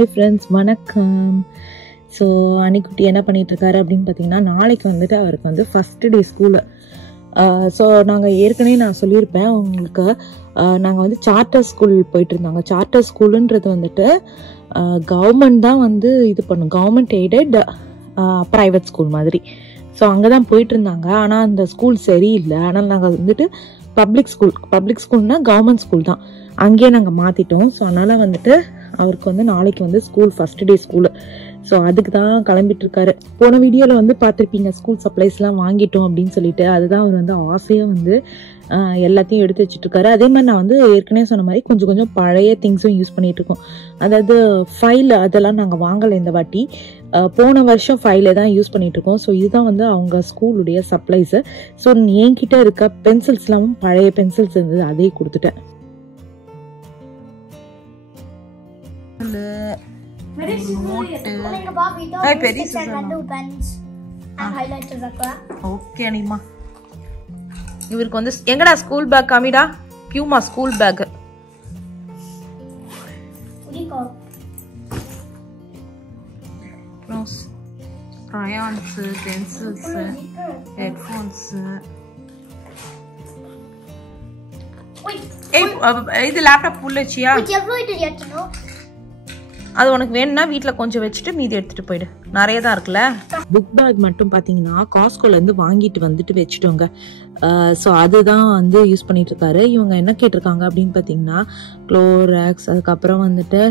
Hi friends, வணக்கம். So அன்னிக்குட்டி என்ன பண்ணிகிட்ருக்காரு அப்படின்னு பார்த்தீங்கன்னா, நாளைக்கு வந்துட்டு அவருக்கு வந்து ஃபஸ்ட்டு டே ஸ்கூலு. ஸோ நாங்கள் ஏற்கனவே நான் சொல்லியிருப்பேன் உங்களுக்கு, நாங்கள் வந்து சார்ட்டர் ஸ்கூல் போயிட்டுருந்தாங்க. சார்ட்டர் ஸ்கூலுன்றது வந்துட்டு கவர்மெண்ட் தான் வந்து இது பண்ணும், கவர்மெண்ட் எய்டட் ப்ரைவேட் ஸ்கூல் மாதிரி. ஸோ அங்கே தான் போயிட்டுருந்தாங்க. ஆனால் அந்த ஸ்கூல் சரியில்லை. ஆனால் நாங்கள் வந்துட்டு பப்ளிக் ஸ்கூல்னால் கவர்மெண்ட் ஸ்கூல் தான், அங்கேயே நாங்கள் மாற்றிட்டோம். ஸோ அதனால் வந்துட்டு அவருக்கு வந்து நாளைக்கு வந்து school first day school. So அதுக்கு தான் கிளம்பிட்டுருக்காரு. போன வீடியோவில் வந்து பார்த்துருப்பீங்க, ஸ்கூல் சப்ளைஸ்லாம் வாங்கிட்டோம் அப்படின்னு சொல்லிட்டு. அதுதான் அவர் வந்து ஆசையாக வந்து எல்லாத்தையும் எடுத்து வச்சுட்ருக்காரு. அதே மாதிரி நான் வந்து ஏற்கனவே சொன்ன மாதிரி கொஞ்சம் கொஞ்சம் பழைய திங்ஸும் யூஸ் பண்ணிகிட்ருக்கோம். அதாவது ஃபைல் அதெல்லாம் நாங்கள் வாங்கலை இந்த வாட்டி. போன வருஷம் ஃபைலை தான் யூஸ் பண்ணிகிட்ருக்கோம். ஸோ இதுதான் வந்து அவங்க ஸ்கூலுடைய சப்ளைஸு. ஸோ என்கிட்ட இருக்க பென்சில்ஸ்லாம் பழைய பென்சில்ஸ் இருந்தது, அதையே கொடுத்துட்டேன். ஓகே அனிமா, இவருக்கு வந்து எங்கடா ஸ்கூல் பேக் காமிடா, பியூமா school bag. crayons, pencils, headphones. இது லேப்டாப் உள்ள வச்சியா? அது உனக்கு வேணும்னா வீட்டில் கொஞ்சம் வச்சுட்டு மீதி எடுத்துகிட்டு போயிடு, நிறைய தான் இருக்குல்ல. புக் பேக் மட்டும் பார்த்தீங்கன்னா காஸ்கோலேருந்து வாங்கிட்டு வந்துட்டு வச்சுட்டோங்க. ஸோ அதுதான் வந்து யூஸ் பண்ணிட்டு இருக்காரு. இவங்க என்ன கேட்டிருக்காங்க அப்படின்னு பார்த்தீங்கன்னா, க்ளோராக்ஸ், அதுக்கப்புறம் வந்துட்டு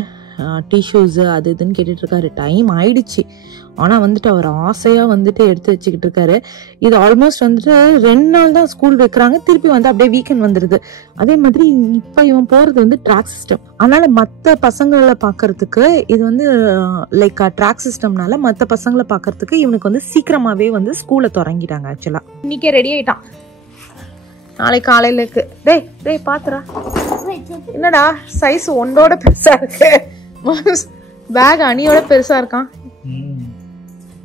டிஷ்யூஸு, அது இதுன்னு கேட்டுட்டு இருக்காரு. டைம் ஆயிடுச்சு, ஆனால் வந்துட்டு அவர் ஆசையாக வந்துட்டு எடுத்து வச்சுக்கிட்டு இருக்காரு. இது ஆல்மோஸ்ட் வந்துட்டு 2 நாள் தான் ஸ்கூல் வைக்கிறாங்க, திருப்பி வந்து அப்படியே வீக்கெண்ட் வந்துடுது. அதே மாதிரி இப்போ இவன் போகிறது வந்து ட்ராக் சிஸ்டம். அதனால மற்ற பசங்களை பார்க்கறதுக்கு இது வந்து லைக் ட்ராக் சிஸ்டம்னால மற்ற பசங்களை பார்க்கறதுக்கு இவனுக்கு வந்து சீக்கிரமாகவே வந்து ஸ்கூலை தொடங்கிட்டாங்க. ஆக்சுவலாக இன்னைக்கே ரெடி ஆகிட்டான், நாளைக்கு காலையிலக்கு. டேய் பாத்துறா, என்னடா சைஸ் ஒன்றோட பெருசா இருக்கு, பேக் அணியோட பெருசா இருக்கான்.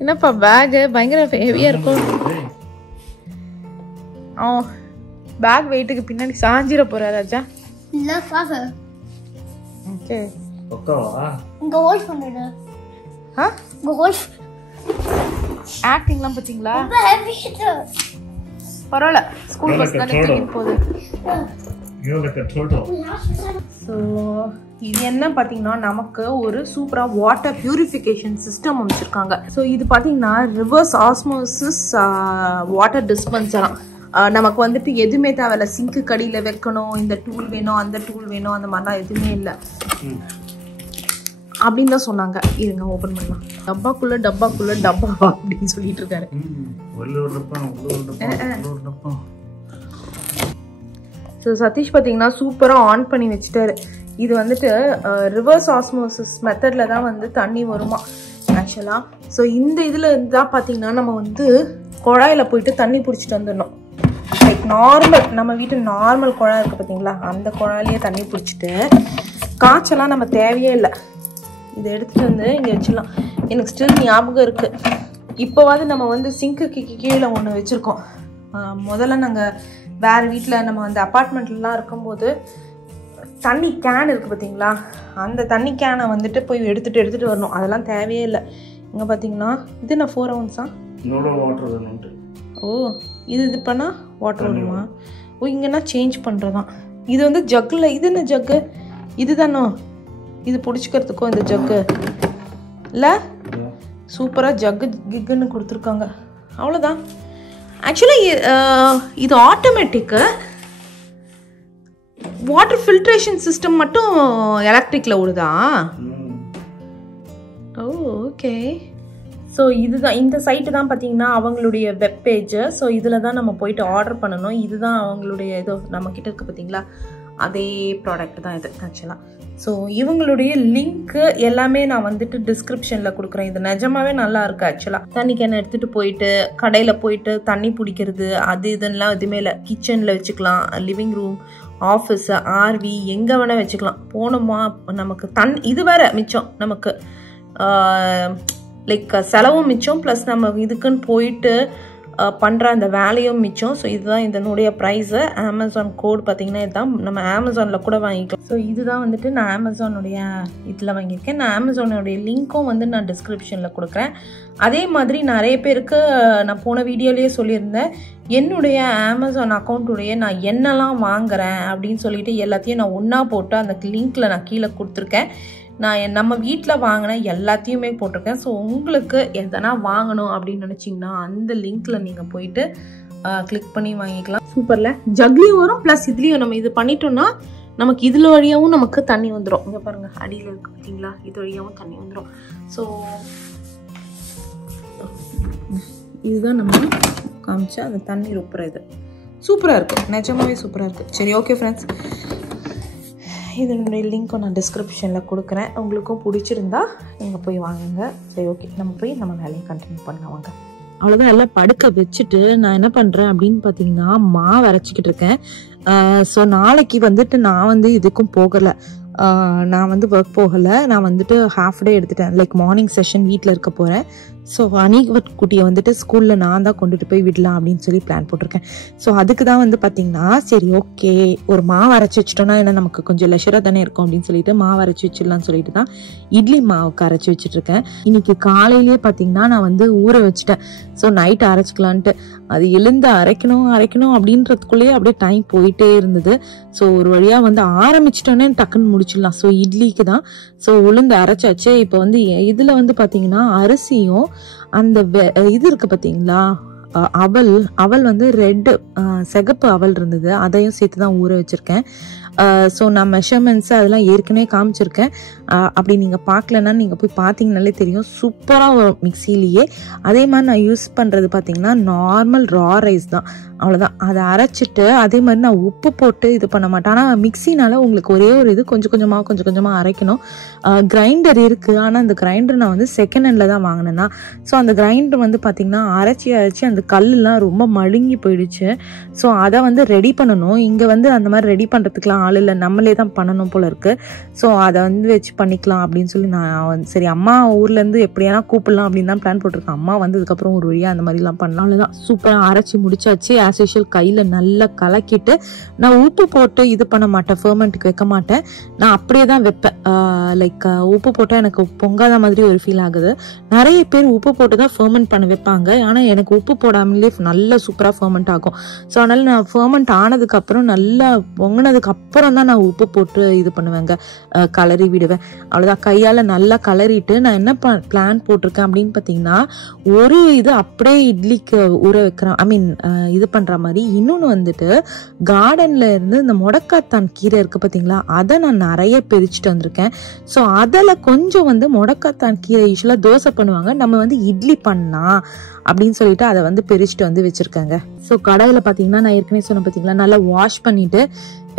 என்னப்பா பேக் பயங்கர ஹெவியா இருக்கும். பேக் வெயிட்டுக்கு பின்னாடி சாஞ்சிர போறா ராஜா. இல்ல பாக்க ஓகே பக்கவா இங்க ஹோல்ட் பண்ணிடு. இங்க ஹோல்ட் ஆக்டிங்லாம் பாத்தீங்களா, ரொம்ப ஹெவி இது. பரவாயில்ல, ஸ்கூல் பஸ் தானே தூக்கிட்டு போகுது. ஸோ இது என்ன பார்த்தீங்கன்னா, நமக்கு ஒரு சூப்பராக வாட்டர் பியூரிஃபிகேஷன் சிஸ்டம் அமைச்சிருக்காங்க. ஸோ இது பார்த்தீங்கன்னா ரிவர்ஸ் ஆஸ்மோசிஸ் வாட்டர் டிஸ்பென்சராம். நமக்கு வந்துட்டு எதுவுமே தேவையில்ல, சிங்க்கு கடியில் வைக்கணும், இந்த டூல் வேணும், அந்த டூல் வேணும், அந்த மாதிரிலாம் எதுவுமே இல்லை அப்படின்னு தான் சொன்னாங்க. இருங்க ஓப்பன் பண்ணலாம். டப்பாக்குள்ள டப்பா அப்படின்னு சொல்லிட்டு இருக்காரு. ஸோ சதீஷ் பார்த்தீங்கன்னா சூப்பராக ஆன் பண்ணி வச்சுட்டாரு. இது வந்துட்டு ரிவர்ஸ் ஆஸ்மோசிஸ் மெத்தடில் தான் வந்து தண்ணி வருமா ஆக்சுவலாக. ஸோ இந்த இதில் இருந்தால் பார்த்தீங்கன்னா நம்ம வந்து குழாயில் போயிட்டு தண்ணி பிடிச்சிட்டு வந்துடணும். லைக் நார்மல் நம்ம வீட்டு நார்மல் குழாய் இருக்குது பார்த்தீங்களா, அந்த குழாயிலேயே தண்ணி பிடிச்சிட்டு காய்ச்சலாம் நம்ம தேவையே இல்லை. இதை எடுத்துகிட்டு வந்து இங்கே வச்சிடலாம். எனக்கு ஸ்டில் ஞாபகம் இருக்குது, இப்போவாது நம்ம வந்து சிங்க்குக்கு கீழே ஒன்று வச்சுருக்கோம். முதல்ல நாங்கள் வேறு வீட்டில் நம்ம அந்த அப்பார்ட்மெண்ட்லாம் இருக்கும்போது தண்ணி கேன் இருக்குது பார்த்தீங்களா, அந்த தண்ணி கேனை வந்துட்டு போய் எடுத்துகிட்டு வரணும். அதெல்லாம் தேவையே இல்லை. இங்கே பார்த்தீங்கன்னா இது நான் 4 ounce ஓ இது பண்ணால் வாட்டர் வருமா? ஓ இங்கன்னா சேஞ்ச் பண்ணுறதான். இது வந்து ஜக்கில், இது என்ன ஜக்கு இது தானோ, இது பிடிச்சிக்கிறதுக்கும் இந்த ஜக்கு இல்லை. சூப்பராக ஜக்கு கிக்குன்னு கொடுத்துருக்காங்க, அவ்வளோதான். ஆக்சுவலி இது ஆட்டோமேட்டிக்கு. வாட்டர் ஃபில்ட்ரேஷன் சிஸ்டம் மட்டும் எலக்ட்ரிக்கில் ஓடுதா? ஓ ஓகே. ஸோ இதுதான், இந்த சைட்டு தான் பார்த்தீங்கன்னா அவங்களுடைய வெப்பேஜ். ஸோ இதில் தான் நம்ம போயிட்டு ஆர்டர் பண்ணணும். இதுதான் அவங்களுடைய இதோ நம்மக்கிட்ட இருக்குது பார்த்தீங்களா, அதே ப்ராடக்ட் தான் இது ஆக்சுவலாக. ஸோ இவங்களுடைய லிங்க்கு எல்லாமே நான் வந்துட்டு டிஸ்கிரிப்ஷனில் கொடுக்குறேன். இது நிஜமாவே நல்லா இருக்குது ஆக்சுவலாக. தண்ணி கேனை எடுத்துகிட்டு போயிட்டு கடையில் போயிட்டு தண்ணி பிடிக்கிறது அது இதெல்லாம் எதுவுமே இல்லை. கிச்சனில் வச்சுக்கலாம், லிவிங் ரூம், ஆஃபீஸு, ஆர்வி எங்கே வேணால் வச்சுக்கலாம். போனோமா நமக்கு இது வேறு மிச்சம், நமக்கு லைக் செலவும் மிச்சம். ப்ளஸ் நம்ம இதுக்குன்னு போயிட்டு பண்ணுற அந்த வேலையும் மிச்சம். ஸோ இதுதான் இதனுடைய ப்ரைஸு. அமேசான் கோட் பார்த்திங்கன்னா இதுதான், நம்ம அமேசானில் கூட வாங்கிக்கலாம். ஸோ இதுதான் வந்துட்டு நான் அமேசானுடைய இதில் வாங்கியிருக்கேன். நான் அமேசானுடைய லிங்க்கும் வந்து நான் டிஸ்கிரிப்ஷனில் கொடுக்குறேன். அதே மாதிரி நிறைய பேருக்கு நான் போன வீடியோலேயே சொல்லியிருந்தேன், என்னுடைய அமேசான் அக்கௌண்ட்டுடைய நான் என்னெல்லாம் வாங்குகிறேன் அப்படின்னு சொல்லிட்டு எல்லாத்தையும் நான் ஒன்றா போட்டு அந்த லிங்க்கில் நான் கீழே கொடுத்துருக்கேன். நான் நம்ம வீட்டில் வாங்கின எல்லாத்தையுமே போட்டிருக்கேன். ஸோ உங்களுக்கு எதனா வாங்கணும் அப்படின்னு நினச்சிங்கன்னா அந்த லிங்க்கில் நீங்கள் போயிட்டு கிளிக் பண்ணி வாங்கிக்கலாம். சூப்பரில் ஜக்லியும் வரும், ப்ளஸ் இதுலேயும் நம்ம இது பண்ணிட்டோம்னா நமக்கு இதில் வழியாகவும் நமக்கு தண்ணி வந்துடும். இங்கே பாருங்கள் அடியில் இருக்குது பார்த்தீங்களா, இது வழியாகவும் தண்ணி வந்துடும். ஸோ இதுதான் நம்ம காமிச்சா அந்த தண்ணி ரொப்புற இது சூப்பராக இருக்குது, நிஜமாவே சூப்பராக இருக்குது. சரி, ஓகே ஃப்ரெண்ட்ஸ், இதனுடைய லிங்க்கும் நான் டிஸ்கிரிப்ஷனில் கொடுக்குறேன். உங்களுக்கும் பிடிச்சிருந்தா நீங்கள் போய் வாங்குங்க. சரி, ஓகே, நம்ம போய் நம்ம வேலையை கண்டினியூ பண்ணுவாங்க. அவ்வளோதான், எல்லாம் படுக்க வச்சுட்டு நான் என்ன பண்ணுறேன் அப்படின்னு பார்த்தீங்கன்னா மாவு அரைச்சிக்கிட்டு இருக்கேன். ஸோ நாளைக்கு வந்துட்டு நான் வந்து இதுக்கும் போகலை, நான் வந்து ஒர்க் போகலை. நான் வந்துட்டு ஹாஃப் டே எடுத்துட்டேன், லைக் மார்னிங் செஷன் வீட்டில் இருக்க போகிறேன். ஸோ அனிகவட் குட்டியை வந்துட்டு ஸ்கூலில் நான் தான் கொண்டுட்டு போய் விடலாம் அப்படின்னு சொல்லி பிளான் போட்டிருக்கேன். ஸோ அதுக்கு தான் வந்து பார்த்தீங்கன்னா சரி ஓகே ஒரு மாவு அரைச்சி வச்சிட்டோன்னா ஏன்னா நமக்கு கொஞ்சம் லெஷராக தானே இருக்கும் அப்படின்னு சொல்லிட்டு மாவு அரைச்சி வச்சிடலான்னு சொல்லிட்டு தான் இட்லி மாவுக்கு அரைச்சி வச்சுட்ருக்கேன். இன்னைக்கு காலையிலேயே பார்த்தீங்கன்னா நான் வந்து ஊற வச்சுட்டேன். ஸோ நைட்டு அரைச்சிக்கலான்ட்டு அது எழுந்து அரைக்கணும் அப்படின்றதுக்குள்ளேயே அப்படியே டைம் போயிட்டே இருந்தது. ஸோ ஒரு வழியாக வந்து ஆரம்பிச்சிட்டோன்னே டக்குன்னு முடிச்சிடலாம். ஸோ இட்லிக்கு தான் ஸோ உளுந்து அரைச்சாச்சு. இப்போ வந்து இதில் வந்து பார்த்தீங்கன்னா அரிசியும் அந்த இது இருக்கு பார்த்தீங்களா அவல் வந்து ரெட் சிகப்பு அவல் இருந்தது, அதையும் சேர்த்து தான் ஊற வச்சிருக்கேன். ஸோ நான் மெஷர்மெண்ட்ஸ் அதெல்லாம் ஏற்கனவே காமிச்சிருக்கேன். அப்படி நீங்கள் பார்க்கலன்னா நீங்கள் போய் பார்த்தீங்கனாலே தெரியும், சூப்பராக வரும் மிக்சிலேயே. அதே மாதிரி நான் யூஸ் பண்ணுறது பார்த்தீங்கன்னா நார்மல் ரா ரைஸ் தான், அவ்வளோதான். அதை அரைச்சிட்டு அதே மாதிரி நான் உப்பு போட்டு இது பண்ண மாட்டேன். ஆனால் மிக்சினால உங்களுக்கு ஒரே ஒரு இது கொஞ்சம் கொஞ்சமாக அரைக்கணும். கிரைண்டர் இருக்குது, ஆனால் அந்த கிரைண்டர் நான் வந்து செகண்ட் ஹேண்டில் தான் வாங்கினேன்னா. ஸோ அந்த கிரைண்டர் வந்து பார்த்திங்கன்னா அரைச்சி அந்த கல்லுலாம் ரொம்ப மழுங்கி போயிடுச்சு. ஸோ அதை வந்து ரெடி பண்ணணும். இங்கே வந்து அந்த மாதிரி ரெடி பண்ணுறதுக்குலாம் ஆள் இல்லை, நம்மளே தான் பண்ணணும் போல இருக்குது. ஸோ அதை வந்து வச்சு பண்ணிக்கலாம் அப்படின்னு சொல்லி நான் வந்து சரி அம்மா ஊர்லேருந்து எப்படியானா கூப்பிடலாம் அப்படின்னு தான் பிளான் போட்டிருக்கேன். அம்மா வந்ததுக்கப்புறம் ஒரு வழியாக அந்த மாதிரிலாம் பண்ணலாம். அவ்வளோதான், சூப்பராக அரைச்சி முடிச்சாச்சு. ஆஸ் யூஷுவல் கையில் நல்லா கலக்கிட்டு நான் உப்பு போட்டு இது பண்ண மாட்டேன், ஃபெர்மெண்ட்டுக்கு வைக்க மாட்டேன், நான் அப்படியே தான் வைப்பேன். லைக் உப்பு போட்டால் எனக்கு பொங்காத மாதிரி ஒரு ஃபீல் ஆகுது. நிறைய பேர் உப்பு போட்டு தான் ஃபெர்மெண்ட் பண்ண வைப்பாங்க, ஆனால் எனக்கு உப்பு போடாமலே நல்லா சூப்பராக ஃபெர்மெண்ட் ஆகும். ஸோ அதனால் நான் ஃபெர்மெண்ட் ஆனதுக்கப்புறம் நல்லா பொங்கினதுக்கு அப்புறம் தான் நான் உப்பு போட்டு இது பண்ணுவேங்க, கலரி விடுவேன். அவ்வளோதான், கையால் நல்லா கலரிட்டு நான் என்ன பிளான் போட்டிருக்கேன் அப்படின்னு பார்த்தீங்கன்னா ஒரு இது அப்படியே இட்லிக்கு ஊற வைக்கிறேன், ஐ மீன் இது பண்ணுற மாதிரி. இன்னொன்று வந்துட்டு கார்டனில் இருந்து இந்த முடக்காத்தான் கீரை இருக்குது பார்த்தீங்களா, அதை நான் நிறைய பிரிச்சுட்டு வந்திருக்கேன். ஸோ அதில் கொஞ்சம் வந்து முடக்காத்தான் கீரை யூஸ்வலாக தோசை பண்ணுவாங்க, நம்ம வந்து இட்லி பண்ணலாம் அப்படின்னு சொல்லிட்டு அதை வந்து பிரிச்சுட்டு வந்து வச்சுருக்காங்க. ஸோ கடையில் பார்த்தீங்கன்னா நான் ஏற்கனவே சொன்ன பார்த்தீங்களா நல்லா வாஷ் பண்ணிட்டு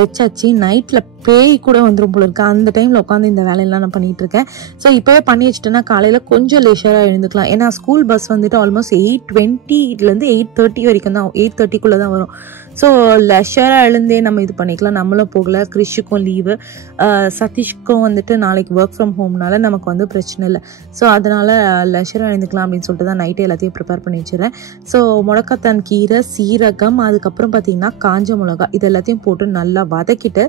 வச்சாச்சு. நைட்டில் பேய் கூட வந்துடும் போல இருக்கு, அந்த டைமில் உட்காந்து இந்த வேலையெல்லாம் நான் பண்ணிட்டு இருக்கேன். ஸோ இப்போவே பண்ணி வச்சுட்டேன்னா காலையில் கொஞ்சம் லேஷராக எழுந்துக்கலாம். ஏன்னா ஸ்கூல் பஸ் வந்துட்டு ஆல்மோஸ்ட் 8:20 8:30 வரைக்கும் தான், 8:30 தான் வரும். ஸோ லெஷராக எழுந்தே நம்ம இது பண்ணிக்கலாம். நம்மளும் போகல, கிறிஷுக்கும் லீவு, சதீஷ்க்கும் வந்துட்டு நாளைக்கு ஒர்க் ஃப்ரம் ஹோம்னால நமக்கு வந்து பிரச்சனை இல்லை. ஸோ அதனால லெஷராக எழுந்துக்கலாம் அப்படின்னு சொல்லிட்டு தான் நைட்டே எல்லாத்தையும் ப்ரிப்பேர் பண்ணி வச்சுறேன். ஸோ முடக்கத்தான் கீரை, சீரகம், அதுக்கப்புறம் பார்த்தீங்கன்னா காஞ்ச மிளகா, இது எல்லாத்தையும் போட்டு நல்லா வதக்கிட்டு,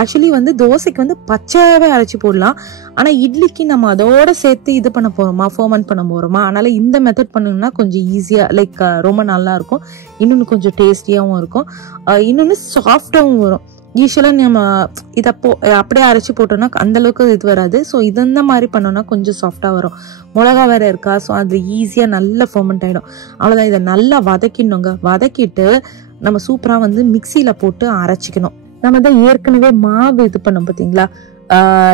ஆக்சுவலி வந்து தோசைக்கு வந்து பச்சையாகவே அரைச்சி போடலாம், ஆனால் இட்லிக்கு நம்ம அதோட சேர்த்து இது பண்ண போகிறோமா, ஃபெர்மெண்ட் பண்ண போகிறோமா, அதனால இந்த மெத்தட் பண்ணணும்னா கொஞ்சம் ஈஸியாக லைக் ரொம்ப நல்லா இருக்கும், இன்னொன்று கொஞ்சம் டேஸ்டியாகவும் இருக்கும், இன்னொன்று சாஃப்டாகவும் வரும். யூஸ்வலாக நம்ம இதை அப்படியே அரைச்சி போட்டோம்னா அந்த அளவுக்கு இது வராது. ஸோ இந்த மாதிரி பண்ணோம்னா கொஞ்சம் சாஃப்டாக வரும். மிளகா வேற இருக்கா, ஸோ அது ஈஸியாக நல்லா ஃபெர்மெண்ட் ஆகிடும். அவ்வளோதான், இதை நல்லா வதக்கிடணுங்க. வதக்கிட்டு நம்ம சூப்பராக வந்து மிக்சியில் போட்டு அரைச்சிக்கணும். நம்ம தான் ஏற்கனவே மாவு இது பண்ணோம் பார்த்தீங்களா,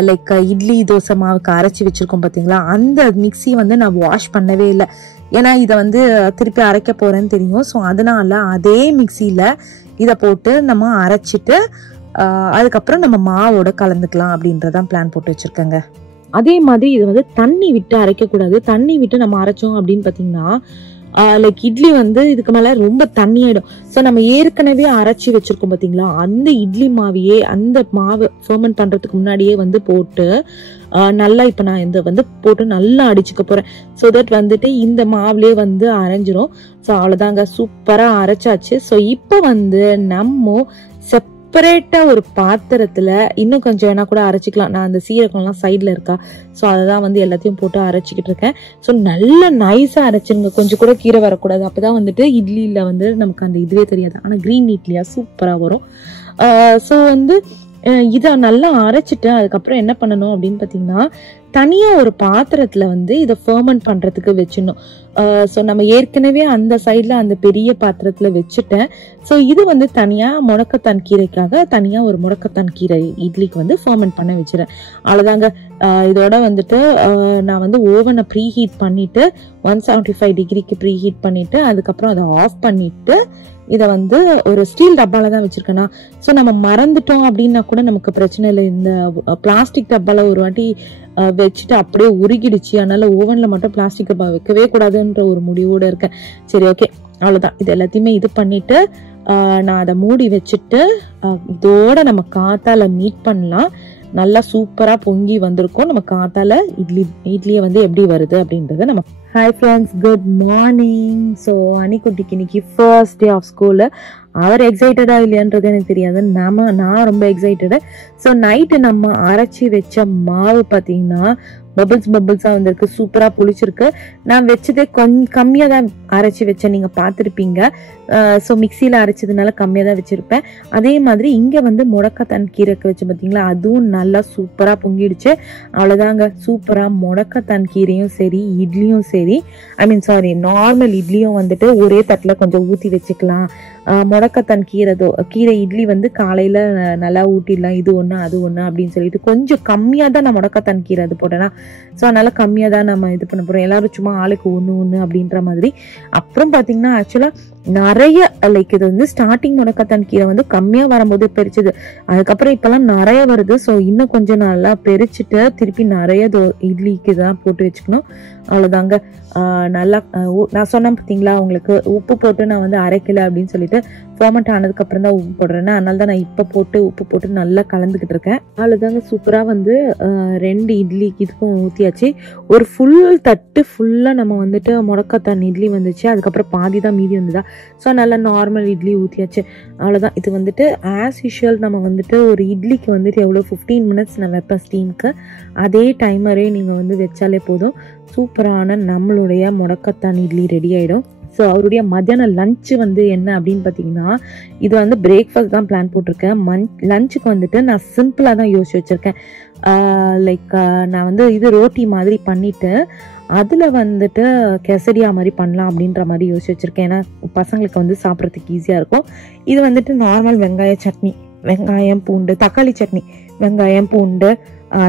லைக் இட்லி தோசை மாவுக்கு அரைச்சி வச்சிருக்கோம் பார்த்தீங்களா, அந்த மிக்சி வந்து நான் வாஷ் பண்ணவே இல்லை, ஏன்னா இதை வந்து திருப்பி அரைக்க போறேன்னு தெரியும். ஸோ அதனால அதே மிக்சியில் இதை போட்டு நம்ம அரைச்சிட்டு அதுக்கப்புறம் நம்ம மாவோட கலந்துக்கலாம் அப்படின்றதான் பிளான் போட்டு வச்சிருக்கேங்க. அதே மாதிரி இது வந்து தண்ணி விட்டு அரைக்கக்கூடாது. தண்ணி விட்டு நம்ம அரைச்சோம் அப்படின்னு பார்த்தீங்கன்னா லைக் இட்லி வந்து இதுக்கு மேல ரொம்ப தண்ணி ஆயிடும். ஸோ நம்ம ஏற்கனவே அரைச்சி வச்சிருக்கோம் பாத்தீங்களா, அந்த இட்லி மாவையே அந்த மாவு ஃபெர்மெண்ட் பண்றதுக்கு முன்னாடியே வந்து போட்டு நல்லா இப்ப நான் இந்த வந்து போட்டு நல்லா அடிச்சுக்க போறேன். ஸோ தட் வந்துட்டு இந்த மாவுலயே வந்து அரைஞ்சிரும். ஸோ அவ்வளவுதாங்க, சூப்பரா அரைச்சாச்சு. ஸோ இப்போ வந்து நம்ம செப்பரேட்டா ஒரு பாத்திரத்துல இன்னும் கொஞ்சம் வேணா கூட அரைச்சிக்கலாம். நான் அந்த சீரகம்லாம் சைட்ல இருக்கா, ஸோ அததான் வந்து எல்லாத்தையும் போட்டு அரைச்சிக்கிட்டு இருக்கேன். ஸோ நல்லா நைஸா அரைச்சிருங்க, கொஞ்சம் கூட கீரை வரக்கூடாது. அப்பதான் வந்துட்டு இட்லியில வந்து நமக்கு அந்த இதுவே தெரியாது. ஆனா கிரீன் இட்லியா சூப்பரா வரும். ஸோ வந்து இதை நல்லா அரைச்சிட்டு அதுக்கப்புறம் என்ன பண்ணணும் அப்படின்னு பாத்தீங்கன்னா, தனியா ஒரு பாத்திரத்துல வந்து இதை ஃபெர்மெண்ட் பண்றதுக்கு வச்சிடணும். ஸோ நம்ம ஏற்கனவே அந்த சைட்ல அந்த பெரிய பாத்திரத்துல வச்சுட்டேன். ஸோ இது வந்து தனியா முடக்கத்தான் கீரைக்காக தனியா ஒரு முடக்கத்தான் கீரை இட்லிக்கு வந்து ஃபெர்மெண்ட் பண்ண வச்சிடறேன். அவ்வளவுதாங்க. இதோட வந்துட்டு நான் வந்து ஓவனை ப்ரீ ஹீட் பண்ணிட்டு 175 டிகிரிக்கு ப்ரீ ஹீட் பண்ணிட்டு அதுக்கப்புறம் அதை ஆஃப் பண்ணிட்டு இதை வந்து ஒரு ஸ்டீல் டப்பால தான் வச்சிருக்கேன்னா. ஸோ நம்ம மறந்துட்டோம் அப்படின்னா கூட நமக்கு பிரச்சனை இல்லை. இந்த பிளாஸ்டிக் டப்பால ஒரு வாட்டி வச்சுட்டு அப்படியே உருகிடுச்சு. அதனால ஓவன்ல மட்டும் பிளாஸ்டிக் டப்பா வைக்கவே கூடாதுன்ற ஒரு முடிவோட இருக்கேன். சரி, ஓகே, அவ்வளவுதான். இது எல்லாத்தையுமே இது பண்ணிட்டு நான் அதை மூடி வச்சுட்டு இதோட நம்ம காத்தால மீட் பண்ணலாம். நல்லா சூப்பரா பொங்கி வந்திருக்கும். நம்ம காத்தால இட்லியை வந்து எப்படி வருது அப்படின்றத நம்ம. Hi friends, good morning. So அனிக்குட்டிக்கு இன்னைக்கு ஃபர்ஸ்ட் டே ஆஃப் ஸ்கூலு. அவர் எக்ஸைட்டடா இல்லையான்றது எனக்கு தெரியாது, நான் ரொம்ப எக்ஸைட்டடு. ஸோ நைட்டு நம்ம அரைச்சி வச்ச மாவு பார்த்தீங்கன்னா பபிள்ஸா வந்திருக்கு, சூப்பரா புளிச்சிருக்கு. நான் வச்சதே கொஞ்சம் கம்மியா தான் அரைச்சி வச்சேன், நீங்க பார்த்துருப்பீங்க. ஸோ மிக்சியில அரைச்சதுனால கம்மியா தான் வச்சிருப்பேன். அதே மாதிரி இங்க வந்து முடக்கத்தான் கீரைக்கு வச்சு பார்த்தீங்களா, அதுவும் நல்லா சூப்பரா பொங்கிடுச்சு. அவ்வளவுதாங்க, சூப்பரா முடக்கத்தான் கீரையும் சரி இட்லியும் சரி, நார்மல் இட்லியும் வந்துட்டு ஒரே தட்டுல கொஞ்சம் ஊத்தி வச்சுக்கலாம். முடக்கத்தான் கீரை இட்லி வந்து காலையில நல்லா ஊட்டிடலாம். இது ஒண்ணு அது ஒண்ணு அப்படின்னு சொல்லிட்டு கொஞ்சம் கம்மியா தான் நான் முடக்கத்தான் கீரை அது போட்டேன்னா. ஸோ அதனால கம்மியா தான் நம்ம இது பண்ண போறோம். எல்லாரும் சும்மா ஆளுக்கு ஒண்ணு அப்படின்ற மாதிரி. அப்புறம் பாத்தீங்கன்னா ஆக்சுவலா நிறைய லைக் இது வந்து ஸ்டார்டிங் முடக்கத்தான் கீரை வந்து கம்மியா வரும்போது பெரிச்சது, அதுக்கப்புறம் இப்பெல்லாம் நிறைய வருது. ஸோ இன்னும் கொஞ்சம் நல்லா பெரிச்சுட்டு திருப்பி நிறைய இட்லிக்கு தான் போட்டு வச்சுக்கணும். அவ்வளவுதாங்க. நல்லா நான் சொன்னேன் பார்த்தீங்களா உங்களுக்கு, உப்பு போட்டு நான் வந்து அரைக்கல அப்படின்னு சொல்லிட்டு ஃபெர்மெண்ட் ஆனதுக்கு அப்புறம் தான் உப்பு போடுறேன்னா, அதனால தான் நான் இப்போ போட்டு உப்பு போட்டு நல்லா கலந்துக்கிட்டு இருக்கேன். அவ்வளோதாங்க, சூப்பரா வந்து 2 இட்லிக்கு இதுக்கும் ஊற்றியாச்சு. ஒரு ஃபுல் தட்டு ஃபுல்லா நம்ம வந்துட்டு முடக்கத்தான் இட்லி வந்துச்சு. அதுக்கப்புறம் பாதி தான் மீதி வந்ததா. ஸோ நல்லா நார்மல் இட்லி ஊற்றியாச்சு. அவ்வளோதான். இது வந்துட்டு ஆஸ் யூஷுவல் நம்ம வந்துட்டு ஒரு இட்லிக்கு வந்துட்டு எவ்வளோ 15 மினிட்ஸ் நான் வைப்பேன் ஸ்டீமுக்கு, அதே டைமரே நீங்கள் வந்து வச்சாலே போதும். சூப்பரான நம்மளுடைய முடக்கத்தான் இட்லி ரெடி ஆகிடும். ஸோ அவருடைய மத்தியான லஞ்சு வந்து என்ன அப்படின்னு பார்த்தீங்கன்னா, இது வந்து பிரேக்ஃபாஸ்ட் தான் பிளான் போட்டிருக்கேன். லஞ்சுக்கு வந்துட்டு நான் சிம்பிளாக தான் யோசிச்சு வச்சுருக்கேன். லைக் நான் வந்து இது ரோட்டி மாதிரி பண்ணிவிட்டு அதில் வந்துட்டு கெசரியா மாதிரி பண்ணலாம் அப்படின்ற மாதிரி யோசிச்சு வச்சுருக்கேன். ஏன்னா பசங்களுக்கு வந்து சாப்பிட்றதுக்கு ஈஸியாக இருக்கும். இது வந்துட்டு நார்மல் வெங்காய சட்னி, வெங்காயம் பூண்டு தக்காளி சட்னி, வெங்காயம் பூண்டு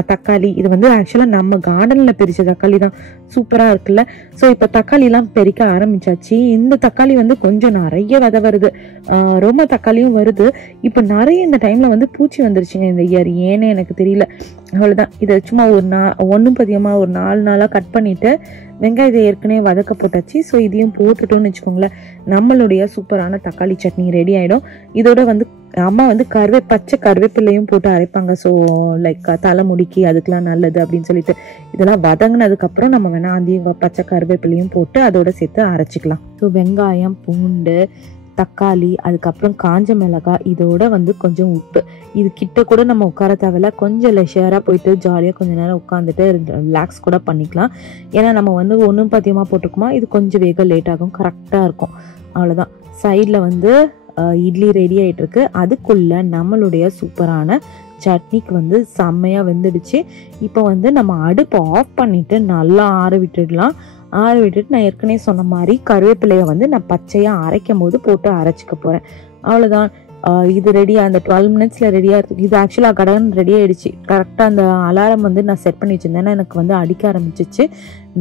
தக்காளி. இது வந்து ஆக்சுவலாக நம்ம கார்டனில் பறிச்ச தக்காளி தான், சூப்பராக இருக்குல்ல. ஸோ இப்போ தக்காளிலாம் பறிக்க ஆரம்பிச்சாச்சு. இந்த தக்காளி வந்து கொஞ்சம் நிறைய விதை வருது, ரொம்ப தக்காளியும் வருது. இப்போ நிறைய இந்த டைமில் வந்து பூச்சி வந்துருச்சுங்க இந்த இயர், ஏன்னு எனக்கு தெரியல. அவ்வளோதான். இதை சும்மா ஒன்றும் பதியமாக ஒரு 4 நாளாக கட் பண்ணிவிட்டு வெங்காயத்தை ஏற்கனவே வதக்க போட்டாச்சு. ஸோ இதையும் போட்டுட்டோன்னு வச்சுக்கோங்களேன், நம்மளுடைய சூப்பரான தக்காளி சட்னி ரெடி ஆகிடும். இதோட வந்து அம்மா வந்து பச்சை கருவேப்பிலையும் போட்டு அரைப்பாங்க. ஸோ லைக் தலைமுடிக்கு அதுக்கெல்லாம் நல்லது அப்படின்னு சொல்லிட்டு இதெல்லாம் வதங்கினதுக்கப்புறம் நம்ம வேணா அதையும் பச்சை கருவேப்பிலையும் போட்டு அதோட சேர்த்து அரைச்சிக்கலாம். ஸோ வெங்காயம் பூண்டு தக்காளி அதுக்கப்புறம் காஞ்ச மிளகாய் இதோட வந்து கொஞ்சம் உப்பு, இது கிட்ட கூட நம்ம உட்கார தேவையில்ல, கொஞ்சம் லெஷராக போயிட்டு ஜாலியாக கொஞ்சம் நேரம் உட்காந்துட்டு ரிலாக்ஸ் கூட பண்ணிக்கலாம். ஏன்னா நம்ம வந்து ஒன்றும் பத்தியமாக போட்டுக்குமா, இது கொஞ்சம் வேக லேட் ஆகும், கரெக்டாக இருக்கும். அவ்வளோதான். சைடில் வந்து இட்லி ரெடி ஆகிட்டு இருக்கு. அதுக்குள்ள நம்மளுடைய சூப்பரான சட்னிக்கு வந்து செம்மையாக வெந்துடுச்சு. இப்போ வந்து நம்ம அடுப்பை ஆஃப் பண்ணிட்டு நல்லா ஆற விட்டுடலாம். ஆற விட்டுட்டு நான் ஏற்கனவே சொன்ன மாதிரி கருவேப்பிலையை வந்து நான் பச்சையாக அரைக்கும் போது போட்டு அரைச்சிக்க போகிறேன். அவ்வளோதான். இது ரெடியாக அந்த 12 மினிட்ஸில் ரெடியாக இருக்குது. இது ஆக்சுவலாக கடன் ரெடி ஆகிடுச்சு. கரெக்டாக அந்த அலாரம் வந்து நான் செட் பண்ணி வச்சுருந்தேன், எனக்கு வந்து அடிக்க ஆரம்பிச்சிச்சு.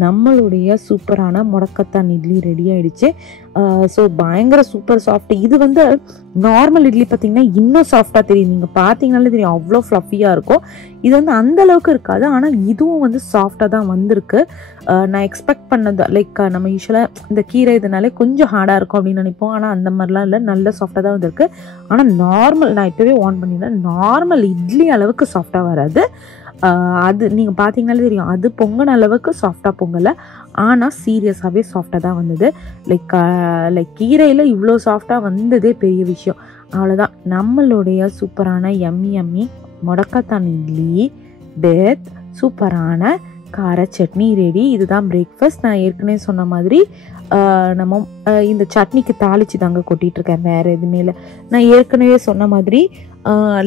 நம்மளுடைய சூப்பரான முடக்கத்தான் இட்லி ரெடி ஆயிடுச்சு. ஸோ பயங்கர சூப்பர் சாஃப்ட். இது வந்து நார்மல் இட்லி பார்த்தீங்கன்னா இன்னும் சாஃப்டாக தெரியும், நீங்கள் பார்த்தீங்கனாலே தெரியும் அவ்வளோ ஃப்ளஃபியாக இருக்கும். இது வந்து அந்த அளவுக்கு இருக்காது, ஆனால் இதுவும் வந்து சாஃப்டாக தான் வந்திருக்கு. நான் எக்ஸ்பெக்ட் பண்ணது லைக் நம்ம யூஸ்வலாக இந்த கீரை இதனாலே கொஞ்சம் ஹார்டாக இருக்கும் அப்படின்னு நினைப்போம், ஆனால் அந்த மாதிரிலாம் இல்லை, நல்ல சாஃப்டாக தான் வந்திருக்கு. ஆனால் நார்மல் நான் இப்போவே ஆன் பண்ணிடுறேன், நார்மல் இட்லி அளவுக்கு சாஃப்டாக வராது. அது நீங்கள் பார்த்தீங்கனாலே தெரியும், அது பொங்கல் அளவுக்கு சாஃப்டாக பொங்கலை, ஆனால் சீரியஸாகவே சாஃப்டாக தான் வந்தது. லைக் கீரையில் இவ்வளோ சாஃப்டாக வந்ததே பெரிய விஷயம். அவ்வளோதான், நம்மளுடைய சூப்பரான எம்மி முடக்கத்தான் இட்லி வித் சூப்பரான கார சட்னி ரெடி. இதுதான் பிரேக்ஃபாஸ்ட். நான் ஏற்கனவே சொன்ன மாதிரி நம்ம இந்த சட்னிக்கு தாளிச்சு தாங்க கொட்டிகிட்ருக்கேன், வேறு எதுவுமே இல்லை. நான் ஏற்கனவே சொன்ன மாதிரி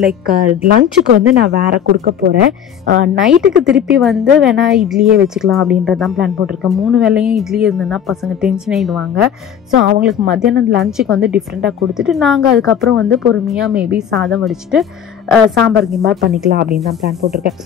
லைக் லஞ்சுக்கு வந்து நான் வேறு கொடுக்க போகிறேன். நைட்டுக்கு திருப்பி வந்து வேணால் இட்லியே வச்சுக்கலாம் அப்படின்றது தான் பிளான் போட்டிருக்கேன். 3 வேளையும் இட்லி இருந்ததுன்னா பசங்க டென்ஷன் ஆகிடுவாங்க. ஸோ அவங்களுக்கு மத்தியானம் லஞ்சுக்கு வந்து டிஃப்ரெண்ட்டாக கொடுத்துட்டு நாங்கள் அதுக்கப்புறம் வந்து பொறுமையாக மேபி சாதம் வடிச்சிட்டு சாம்பார் கிம்பார் பண்ணிக்கலாம் அப்படின்னு தான் பிளான் போட்டிருக்கேன்.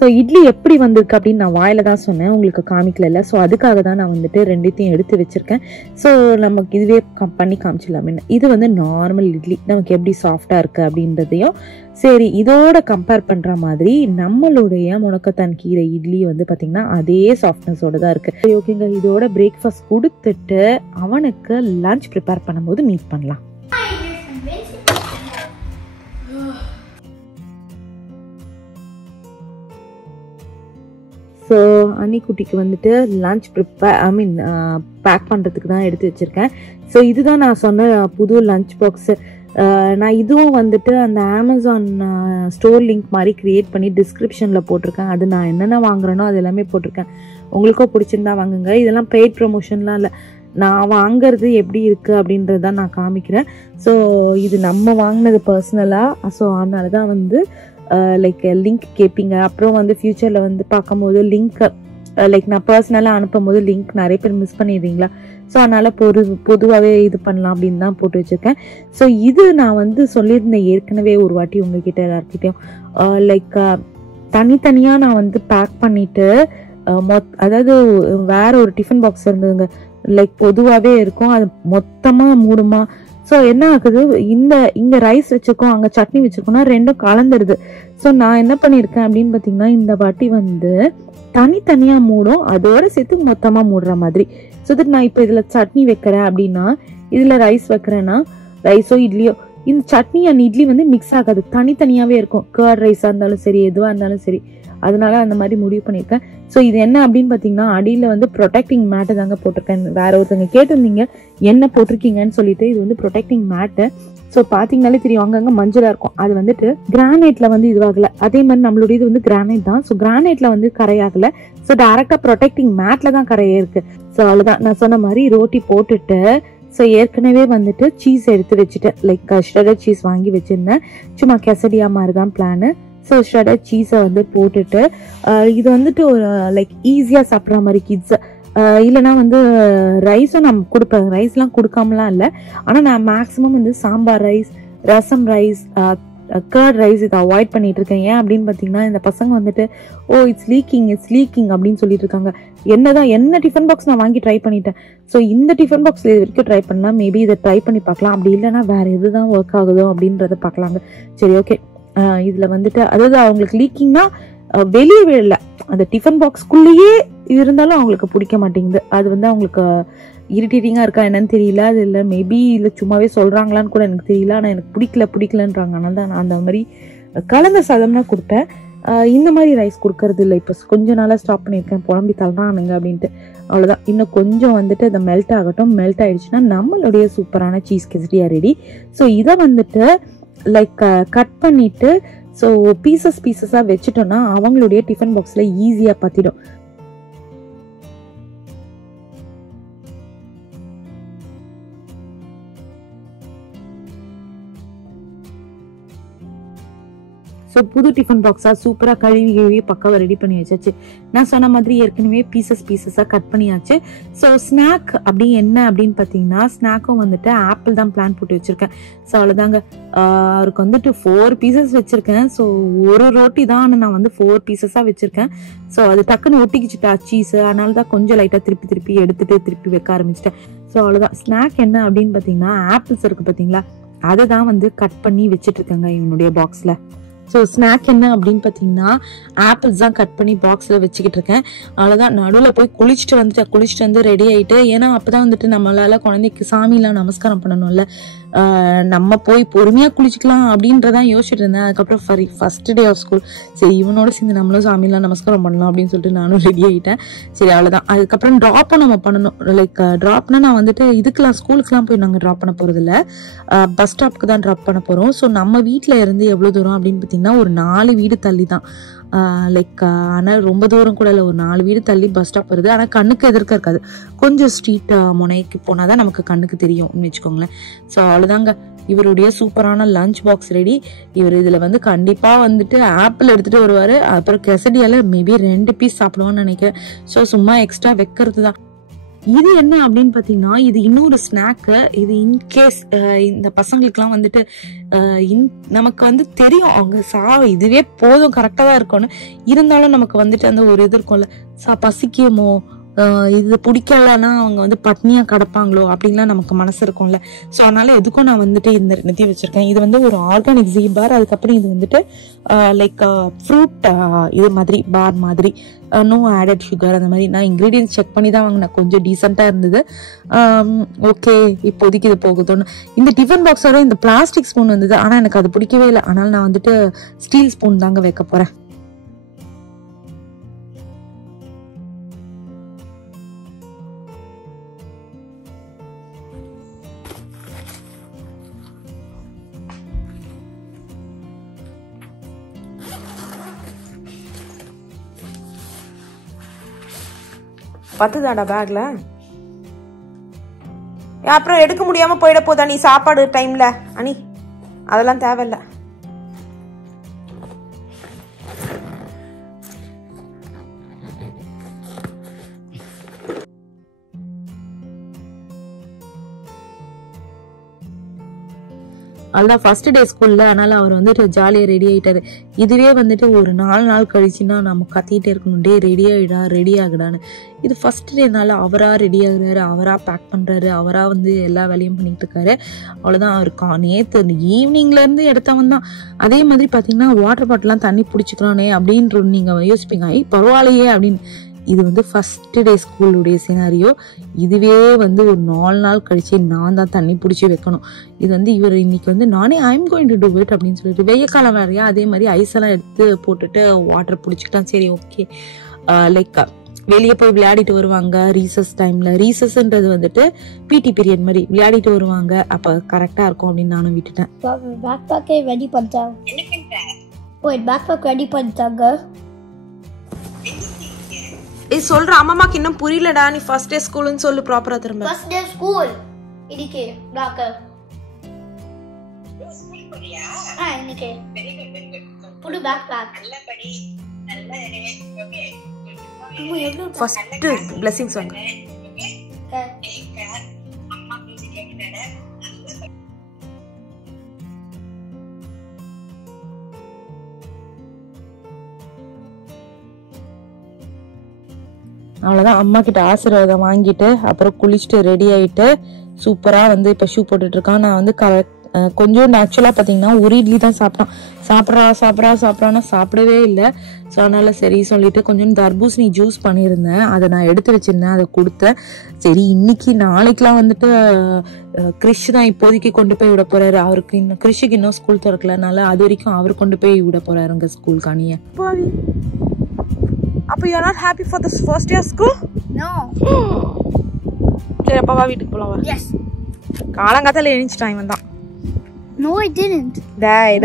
ஸோ இட்லி எப்படி வந்திருக்கு அப்படின்னு நான் வாயில் தான் சொன்னேன், உங்களுக்கு காமிக்கல. ஸோ அதுக்காக தான் நான் வந்துட்டு ரெண்டுத்தையும் எடுத்து வச்சுருக்கேன். ஸோ நமக்கு இதுவே பண்ணி காமிச்சிடலாமே. இது வந்து நார்மல் இட்லி நமக்கு எப்படி சாஃப்டாக இருக்குது அப்படின்றதையும் சரி இதோட கம்பேர் பண்ணுற மாதிரி நம்மளுடைய முடக்கத்தான் கீரை இட்லி வந்து பார்த்திங்கன்னா அதே சாஃப்ட்னஸோடு தான் இருக்குது. சரி ஓகேங்க, இதோட பிரேக்ஃபாஸ்ட் கொடுத்துட்டு அவனுக்கு லஞ்ச் ப்ரிப்பேர் பண்ணும்போது மீட் பண்ணலாம். ஸோ அன்னிக்குட்டிக்கு வந்துட்டு லஞ்ச் பேக் பண்ணுறதுக்கு தான் எடுத்து வச்சுருக்கேன். ஸோ இதுதான் நான் சொன்ன புது லஞ்ச் பாக்ஸு. நான் இதுவும் வந்துட்டு அந்த அமேசான் ஸ்டோர் லிங்க் மாதிரி க்ரியேட் பண்ணி டிஸ்கிரிப்ஷனில் போட்டிருக்கேன். அது நான் என்னென்ன வாங்குறேனோ அது எல்லாமே போட்டிருக்கேன். உங்களுக்கும் பிடிச்சிருந்தா வாங்குங்க. இதெல்லாம் பெய்ட் ப்ரொமோஷன்லாம் இல்லை, நான் வாங்கிறது எப்படி இருக்குது அப்படின்றது தான் நான் காமிக்கிறேன். ஸோ இது நம்ம வாங்கினது பர்சனலாக. ஸோ அதனால தான் வந்து லைக் லிங்க் கேட்பீங்க. அப்புறம் வந்து ஃப்யூச்சரில் வந்து பார்க்கும்போது லிங்க் லைக் நான் பர்சனலாக அனுப்பும் போது லிங்க் நிறைய பேர் மிஸ் பண்ணிடுறீங்களா. ஸோ அதனால் பொதுவாகவே இது பண்ணலாம் அப்படின்னு தான் போட்டு வச்சுருக்கேன். ஸோ இது நான் வந்து சொல்லியிருந்தேன் ஏற்கனவே ஒரு வாட்டி உங்ககிட்ட எல்லாருக்கிட்டையும். லைக் தனித்தனியாக நான் வந்து பேக் பண்ணிவிட்டு அதாவது வேற ஒரு டிஃபன் பாக்ஸ் இருந்ததுங்க, லைக் பொதுவாகவே இருக்கும், அது மொத்தமாக மூடுமா. ஸோ என்ன ஆகுது, இங்கே ரைஸ் வச்சுருக்கோம் அங்கே சட்னி வச்சுருக்கோம்னா ரெண்டும் கலந்துடுது. ஸோ நான் என்ன பண்ணியிருக்கேன் அப்படின்னு பார்த்தீங்கன்னா இந்த வாட்டி வந்து தனித்தனியாக மூடும், அதோடு சேர்த்து மொத்தமாக மூடுற மாதிரி. ஸோ தட் நான் இப்போ இதில் சட்னி வைக்கிறேன் அப்படின்னா இதில் ரைஸ் வைக்கிறேன்னா ரைஸோ இட்லியோ இந்த சட்னி அண்ட் இட்லி வந்து மிக்ஸ் ஆகாது, தனித்தனியாகவே இருக்கும். கர்ட் ரைஸாக இருந்தாலும் சரி எதுவாக இருந்தாலும் சரி, அதனால அந்த மாதிரி முடிவு பண்ணியிருக்கேன். ஸோ இது என்ன அப்படின்னு பார்த்தீங்கன்னா அடியில் வந்து ப்ரொடெக்டிங் மேட்டு தாங்க போட்டிருக்கேன். வேற ஒருத்தங்க கேட்டிருந்தீங்க என்ன போட்டிருக்கீங்கன்னு சொல்லிட்டு, இது வந்து ப்ரொடெக்டிங் மேட்டு. ஸோ பார்த்தீங்கனாலே தெரியும் அங்கங்கே மஞ்சளாக இருக்கும். அது வந்துட்டு கிரானைட்டில் வந்து இதுவாகலை, அதே மாதிரி நம்மளுடைய இது வந்து கிரானைட் தான். ஸோ கிரானைட்டில் வந்து கரையாகலை. ஸோ டேரெக்டாக ப்ரொடெக்டிங் மேட்டில் தான் கரையே இருக்குது. ஸோ அவ்வளோதான், நான் சொன்ன மாதிரி ரோட்டி போட்டுட்டு ஸோ ஏற்கனவே வந்துட்டு சீஸ் எடுத்து வச்சுட்டேன். லைக் ஷ்ரெடட் சீஸ் வாங்கி வச்சுருந்தேன், சும்மா கெசடியா மாதிரி தான் பிளானு. ஸோ ஷ்ரெடட் சீஸை வந்து போட்டுட்டு இது வந்துட்டு ஒரு லைக் ஈஸியாக சாப்பிட்ற மாதிரி கிட்ஸு இல்லைனா வந்து ரைஸும் நான் கொடுப்பேன். ரைஸ்லாம் கொடுக்காமலாம் இல்லை, ஆனால் நான் மேக்ஸிமம் வந்து சாம்பார் ரைஸ், ரசம் ரைஸ், கர்ட் ரைஸ் இதை அவாய்ட் பண்ணிட்டு இருக்கேன். ஏன் அப்படின்னு பார்த்தீங்கன்னா இந்த பசங்க வந்துட்டு இட்ஸ் லீக்கிங் அப்படின்னு சொல்லிட்டு இருக்காங்க. என்ன டிஃபன் பாக்ஸ் நான் வாங்கி ட்ரை பண்ணிட்டேன். ஸோ இந்த டிஃபன் பாக்ஸ் இது வரைக்கும் ட்ரை பண்ணலாம், மேபி இதை ட்ரை பண்ணி பார்க்கலாம். அப்படி இல்லைன்னா வேற எதுதான் ஒர்க் ஆகுதோ அப்படின்றத பார்க்கலாங்க. சரி ஓகே, இதில் வந்துட்டு அதாவது அவங்களுக்கு லீக்கிங்னா வெளியே விழல, அந்த டிஃபன் பாக்ஸ்குள்ளேயே இருந்தாலும் அவங்களுக்கு பிடிக்க மாட்டேங்குது. அது வந்து அவங்களுக்கு இரிட்டேட்டிங்காக இருக்கா என்னன்னு தெரியல. அது இல்லை மேபி இல்லை சும்மாவே சொல்கிறாங்களான்னு கூட எனக்கு தெரியல. ஆனால் எனக்கு பிடிக்கலன்றாங்க. அதனால தான் நான் அந்த மாதிரி கலந்த சாதம்னா கொடுப்பேன். இந்த மாதிரி ரைஸ் கொடுக்கறது இல்லை. இப்போ கொஞ்ச நாளாக ஸ்டாப் பண்ணியிருக்கேன், புலம்பி தள்ளுறானுங்க அப்படின்ட்டு. அவ்வளோதான், இன்னும் கொஞ்சம் வந்துட்டு அதை மெல்ட் ஆகட்டும். மெல்ட் ஆகிடுச்சுன்னா நம்மளுடைய சூப்பரான சீஸ் கெசடியா ரெடி. ஸோ இதை வந்துட்டு லைக் கட் பண்ணிவிட்டு ஸோ பீசஸாக வச்சுட்டோன்னா அவங்களுடைய டிஃபன் பாக்ஸில் ஈஸியாக பற்றிடும். ஸோ புது டிஃபன் பாக்ஸாக சூப்பராக கழுவி பக்காவாக ரெடி பண்ணி வச்சாச்சு. நான் சொன்ன மாதிரி ஏற்கனவே பீசஸாக கட் பண்ணியாச்சு. ஸோ ஸ்நாக் அப்படி என்ன அப்படின்னு பார்த்தீங்கன்னா, ஸ்நாக்கும் வந்துட்டு ஆப்பிள் தான் பிளான் போட்டு வச்சுருக்கேன். ஸோ அவ்வளோதாங்க. அவருக்கு வந்துட்டு 4 பீசஸ் வச்சுருக்கேன். ஸோ ஒரு ரோட்டி தான் நான் வந்து 4 பீசஸாக வச்சுருக்கேன். ஸோ அது டக்குன்னு ஒட்டிக்கிச்சுட்டா சீஸ், அதனால தான் கொஞ்சம் லைட்டாக திருப்பி எடுத்துட்டு திருப்பி வைக்க ஆரம்பிச்சிட்டேன். ஸோ அவ்வளோதான். ஸ்நாக் என்ன அப்படின்னு பார்த்தீங்கன்னா, ஆப்பிள்ஸ் இருக்குது பார்த்தீங்களா, அதை தான் வந்து கட் பண்ணி வச்சுட்டு இருக்கேங்க இவனுடைய பாக்ஸில். ஸோ ஸ்நாக் என்ன அப்படின்னு பார்த்தீங்கன்னா, ஆப்பிள்ஸ் தான் கட் பண்ணி பாக்ஸில் வச்சுக்கிட்டு இருக்கேன். அவ்வளோதான். நடுவில் போய் குளிச்சுட்டு வந்து ரெடி ஆகிட்டு, ஏன்னா அப்போ தான் வந்துட்டு நம்மளால குழந்தைக்கு சாமிலாம் நமஸ்காரம் பண்ணணும்ல, நம்ம போய் பொறுமையாக குளிச்சுக்கலாம் அப்படின்றதான் யோசிச்சுட்டு இருந்தேன். அதுக்கப்புறம் ஃபர்ஸ்ட் டே ஆஃப் ஸ்கூல், சரி இவனோட சேர்ந்து நம்மளும் சாமிலாம் நமஸ்காரம் பண்ணலாம் அப்படின்னு சொல்லிட்டு நானும் ரெடி ஆகிட்டேன். சரி அவ்வளோதான். அதுக்கப்புறம் ட்ராப்பும் நம்ம பண்ணணும். லைக் ட்ராப்னா நான் வந்துட்டு இதுக்கெலாம் ஸ்கூலுக்குலாம் போய் நாங்கள் ட்ராப் பண்ண போகிறதில்ல, பஸ் ஸ்டாப்புக்கு தான் ட்ராப் பண்ண போகிறோம். ஸோ நம்ம வீட்டில் இருந்து எவ்வளோ தூரம் அப்படின்னு பார்த்தீங்கன்னா, ஒரு 4 வீடு தள்ளி தான். லைக் ஆனால் ரொம்ப தூரம் கூட இல்லை, ஒரு 4 வீடு தள்ளி பஸ் ஸ்டாப் வருது. ஆனால் கண்ணுக்கு எதிர்க்க இருக்காது, கொஞ்சம் ஸ்ட்ரீட் முனைக்கு போனால் தான் நமக்கு கண்ணுக்கு தெரியும்னு வச்சுக்கோங்களேன். ஸோ அவ்வளோதாங்க. இவருடைய சூப்பரான லஞ்ச் பாக்ஸ் ரெடி. இவர் இதில் வந்து கண்டிப்பாக வந்துட்டு ஆப்பிள் எடுத்துகிட்டு வருவார். அப்புறம் கெசடியால் மேபி 2 பீஸ் சாப்பிடுவான்னு நினைக்கிறேன். ஸோ சும்மா எக்ஸ்ட்ரா வைக்கிறது தான். இது என்ன அப்படின்னு பார்த்தீங்கன்னா, இது இன்னொரு ஸ்நாக்கு. இது இன்கேஸ் இந்த பசங்களுக்குலாம் வந்துட்டு நமக்கு வந்து தெரியும் அவங்க இதுவே போதும் கரெக்டாக தான் இருக்கும்னு, இருந்தாலும் நமக்கு வந்துட்டு அந்த ஒரு இது இருக்கும்ல, பசிக்குமோ, இது பிடிக்கலன்னா அவங்க வந்து பட்னியா கிடப்பாங்களோ அப்படின்லாம் நமக்கு மனசு இருக்கும்ல. ஸோ அதனால எதுக்கும் நான் வந்துட்டு இந்த 2 வச்சிருக்கேன். இது வந்து ஒரு ஆர்கானிக் ஜீ பார். அதுக்கப்புறம் இது வந்துட்டு லைக் ஃப்ரூட் இது மாதிரி பார் மாதிரி, நோ ஆடட் சுகர் அந்த மாதிரி. நான் இன்க்ரீடியன்ஸ் செக் பண்ணி தான் வாங்கினேன். கொஞ்சம் டீசெண்டாக இருந்தது. ஓகே இப்போதைக்கு இது போகுதுன்னு. இந்த டிஃபன் பாக்ஸோட இந்த பிளாஸ்டிக் ஸ்பூன் வந்தது, ஆனால் எனக்கு அது பிடிக்கவே இல்லை. அதனால நான் வந்துட்டு ஸ்டீல் ஸ்பூன் தாங்க வைக்க போகிறேன். பத்துதாடா பேக்ல? அப்புறம் எடுக்க முடியாம போயிட போதா நீ சாப்பாடு டைம்ல? அனி அதெல்லாம் தேவையில்ல. அதுதான் ஃபர்ஸ்ட் டே ஸ்கூல்ல, அதனால அவர் வந்துட்டு ஜாலியாக ரெடி ஆகிட்டாரு. இதுவே வந்துட்டு ஒரு 4 நாள் கழிச்சுன்னா நம்ம கத்திட்டே இருக்கணும், டே ரெடி ஆகிடா ரெடி ஆகிடான்னு. இது ஃபர்ஸ்ட் டேனால அவராக ரெடி ஆகுறாரு, அவராக பேக் பண்ணுறாரு, அவராக வந்து எல்லா வேலையும் பண்ணிட்டு இருக்காரு. அவ்வளோதான். அவருக்கு நேற்று ஈவினிங்லேருந்து எடுத்தவன் தான். அதே மாதிரி பார்த்தீங்கன்னா, வாட்டர் பாட்டிலாம் தண்ணி பிடிச்சிக்கிறானே அப்படின்ற நீங்கள் யோசிப்பீங்க, பரவாயில்லையே அப்படின்னு. இது வந்து ஃபர்ஸ்ட் டே ஸ்கூலுடைய சினாரியோ. இதுவே வந்து ஒரு 4 நாள் கழிச்சு நான் தான் தண்ணி பிடிச்சி வைக்கணும். இது வந்து இவர் இன்னைக்கு வந்து நானே I'm going to do it அப்படின்னு சொல்லிட்டு, வெய்ய காலம் வேறையா, அதே மாதிரி ஐஸெல்லாம் எடுத்து போட்டுட்டு வாட்டர் பிடிச்சிக்கிட்டான். சரி ஓகே. லைக் வெளியே போய் விளையாடிட்டு வருவாங்க ரீசஸ் டைம்ல. ரீசஸ்ன்றது வந்துட்டு பிடி பீரியட் மாதிரி விளையாடிட்டு வருவாங்க, அப்ப கரெக்டா இருக்கும் அப்படின்னு நானும் விட்டுட்டேன். ரெடி பண்ணிட்டாங்க. சொல்ற அம்மாக்கு இன்னும் புரியலடா. நீ ஃபர்ஸ்ட் டே ஸ்கூல்னு சொல்லு ப்ராப்பரா திரும்ப. ஃபர்ஸ்ட் டே ஸ்கூல் இன்னைக்கு பிளாக். ஸ்கூல் போறியா? இன்னைக்கு புது பேக் நல்ல படி, நல்ல ஓகே. ஃபர்ஸ்ட் blessings வாங்க. அம்மா பேசி கேக்குறேன். அவ்வளோதான். அம்மா கிட்ட ஆசீர்வாதம் வாங்கிட்டு அப்புறம் குளிச்சுட்டு ரெடி ஆகிட்டு சூப்பராக வந்து இப்போ ஷூ போட்டுட்டு இருக்கான். நான் வந்து கொஞ்சம் ஆக்சுவலாக பார்த்தீங்கன்னா ஒரு இட்லி தான் சாப்பிட்டான். சாப்பிட்றான்னா சாப்பிடவே இல்லை. ஸோ அதனால சரி சொல்லிட்டு கொஞ்சம் தர்பூசணி ஜூஸ் பண்ணியிருந்தேன், அதை நான் எடுத்து வச்சிருந்தேன், அதை கொடுத்தேன். சரி இன்னைக்கு நாளைக்கெலாம் வந்துட்டு கிறிஷ் தான் இப்போதைக்கு கொண்டு போய் விட போறாரு. அவருக்கு இன்னும் கிறிஷுக்கு இன்னும் ஸ்கூல் திறக்கலனால அது வரைக்கும் அவர் கொண்டு போய் விட போறாருங்க ஸ்கூல் காணிய. அப்ப you are not happy for this first day of school? No. சரி அப்பா வா வீட்டுக்கு போலாம் வா. Yes. காலங்காத்தால எழுந்திட்டான் இவன் தான். No I didn't. டேய்.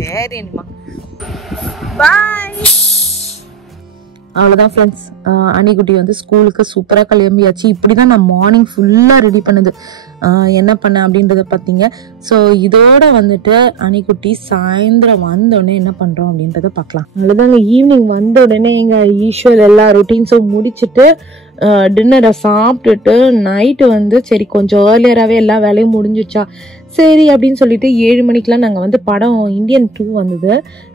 சரி அம்மா. Bye. அவ்வளோதான் ஃப்ரெண்ட்ஸ், அணிக்குட்டி வந்து ஸ்கூலுக்கு சூப்பராக கிளம்பியாச்சு. இப்படி தான் நான் மார்னிங் ஃபுல்லாக ரெடி பண்ணுது. என்ன பண்ணேன் அப்படின்றத பார்த்தீங்க. ஸோ இதோட வந்துட்டு அணிக்குட்டி சாயந்தரம் வந்தோடனே என்ன பண்ணுறோம் அப்படின்றத பார்க்கலாம். அவ்வளோதாங்க, ஈவினிங் வந்த உடனே எங்கள் யூஷுவல் எல்லா ரொட்டீன்ஸும் முடிச்சுட்டு டின்னரை சாப்பிட்டுட்டு நைட்டு வந்து சரி கொஞ்சம் ஏர்லியராகவே எல்லா வேலையும் முடிஞ்சிச்சா சரி அப்படின்னு சொல்லிட்டு 7 மணிக்கெலாம் நாங்கள் வந்து படம் இந்தியன் 2 வந்தது.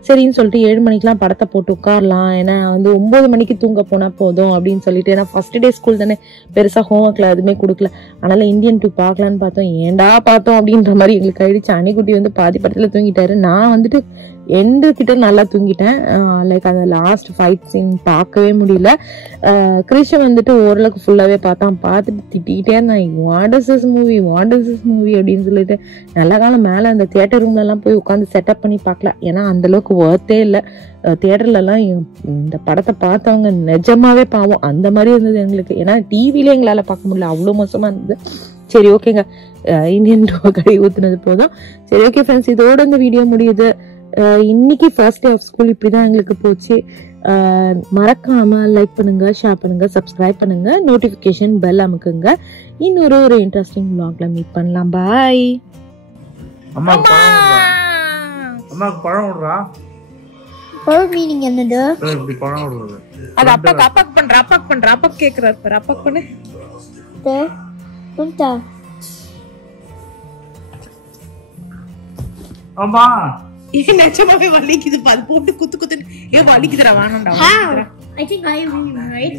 சரின்னு சொல்லிட்டு 7 மணிக்கெலாம் படத்தை போட்டு உட்காரலாம், ஏன்னா வந்து 9 மணிக்கு தூங்க போனால் போதும் அப்படின்னு சொல்லிட்டு, ஏன்னா ஃபர்ஸ்ட் டே ஸ்கூல் தானே, பெருசாக ஹோம்ஒர்க்கில் எதுவுமே கொடுக்கல. அதனால் இந்தியன் 2 பார்க்கலான்னு பார்த்தோம். ஏண்டா பார்த்தோம் அப்படின்ற மாதிரி எங்களுக்கு ஆயிடுச்சு. அணிக்குட்டி வந்து பாதி படத்தில் தூங்கிட்டாரு. நான் வந்துட்டு எண்டு கிட்ட நல்லா தூங்கிட்டேன். லைக் அந்த லாஸ்ட் ஃபைட் சீன் பார்க்கவே முடியல. கிருஷ்ணன் வந்துட்டு ஓரளவுக்கு ஃபுல்லாகவே பார்த்துட்டு திட்டிகிட்டே இருந்தான், வாட் இஸ் திஸ் மூவி அப்படின்னு சொல்லிட்டு. நல்ல காலம் மேலே அந்த தியேட்டர் ரூம்லலாம் போய் உட்காந்து செட்டப் பண்ணி பார்க்கல, ஏன்னா அந்தளவுக்கு ஒர்த்தே இல்லை. தியேட்டர்லலாம் இந்த படத்தை பார்த்தவங்க நிஜமாவே பாவம், அந்த மாதிரி இருந்தது எங்களுக்கு. ஏன்னா டிவிலே எங்களால் பார்க்க முடியல, அவ்வளோ மோசமாக இருந்தது. சரி ஓகேங்க, இந்தியன் 2 கை ஊற்றுனது போதும். சரி ஓகே ஃப்ரெண்ட்ஸ், இதோட இந்த வீடியோ முடியுது. இன்னைக்கு ஃபர்ஸ்ட் டே ஆஃப் ஸ்கூல் இப்படிதான் எங்களுக்கு போச்சு. மறக்காம லைக் பண்ணுங்க, ஷேர் பண்ணுங்க, சப்ஸ்கிரைப் பண்ணுங்க, நோட்டிபிகேஷன் பெல் அமுக்குங்க. இன்னொரு இன்ட்ரெஸ்டிங் vlogல மீட் பண்ணலாம். பாய். அம்மாக்கு பழம் விடுறா. பழம் மீனிங் என்னது? இப்படி பழம் விடுறது. அது அப்பாக்கு பண்ற அப்பாக்கு கேக்குறாரு பாரு. அப்பாக்கு பண்ணு. உண்டா? அம்மா நிஜமாவே வலிக்குது, அது போட்டு குத்து ஏன் வலிக்குதுடா, வேணும்டா. I think I am right.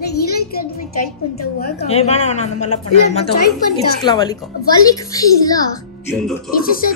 நான் இலக்கணமே டைப் பண்ணிட்ட work. வேணாம் அந்த மாதிரிலாம் பண்ணாத, மத்த கிட்ஸ்க்குலாம் வலிக்கும். வலிக்கு இல்ல. It's just